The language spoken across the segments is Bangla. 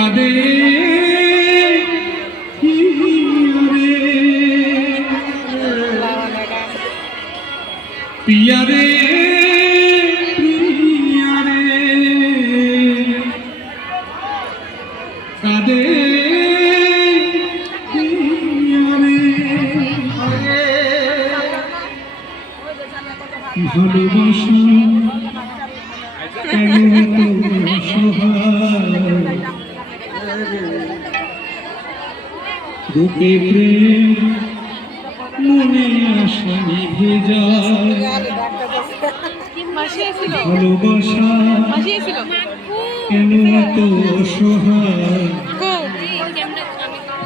কাঁদে পিয়ারে পিয়ারে। কাঁদে ভালোবাসা কেন এত অসহায় বুকে প্রেম মনে আশা নিভে যায়। ভালোবাসা কেন এত অসহায়?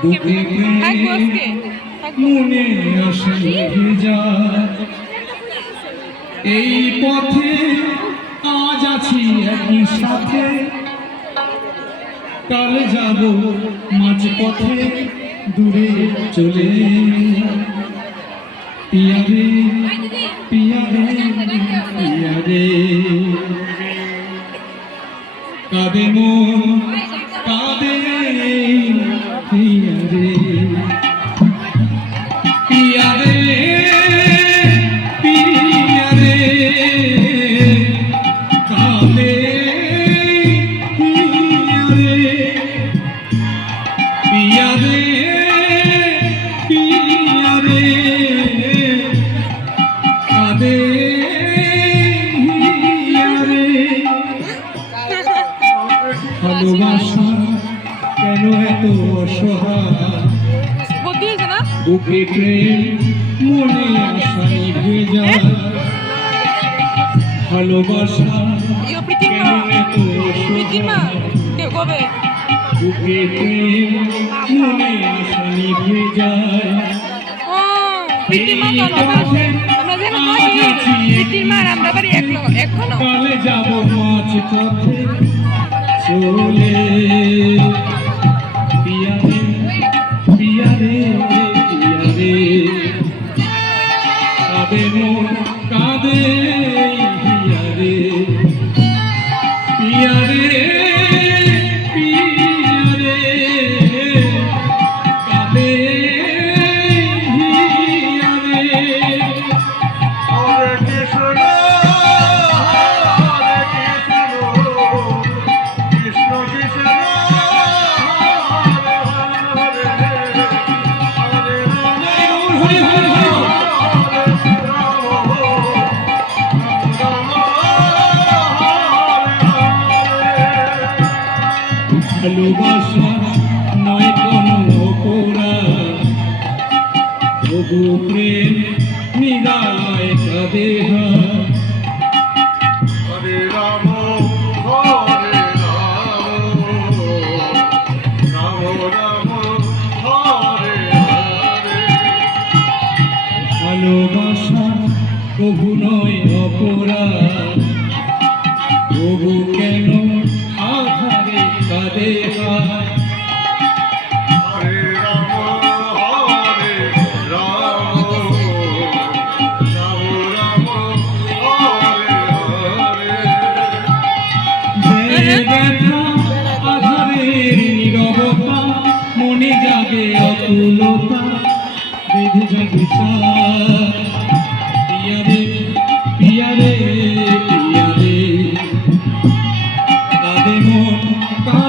বুকে প্রেম মনে আশা নিভে এই পথে আজ আছি একই সাথে। কাল যাব মাঝ পথে দূরে চলে পিয়ারে পিয়ারে পিয়ারে। কাঁদে মন কাঁদে পিয়ারে। পিয়ারে পিয়ারে। কাঁদে পিয়ারে পিয়ারে। আমরা যেন বসি প্রীতির মা আর আমরা বাড়ি এক লো- এখনও। কালে যাব মাছ পথে চলে। কাঁদে মন কাঁদে ভালোবাসা নয় কোনো অপরাধ। তবু প্রেম নিদায় কাঁদে হাত। হরে রাম হরে রাম। রাম রাম হরে হরে ভালোবাসা কবু নয়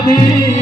বেঁধে